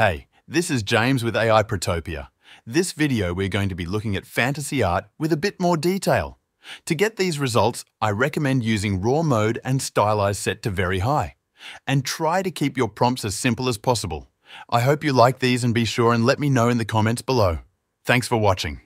Hey, this is James with AI Protopia. This video we're going to be looking at fantasy art with a bit more detail. To get these results, I recommend using raw mode and stylize set to very high. And try to keep your prompts as simple as possible. I hope you like these and be sure and let me know in the comments below. Thanks for watching.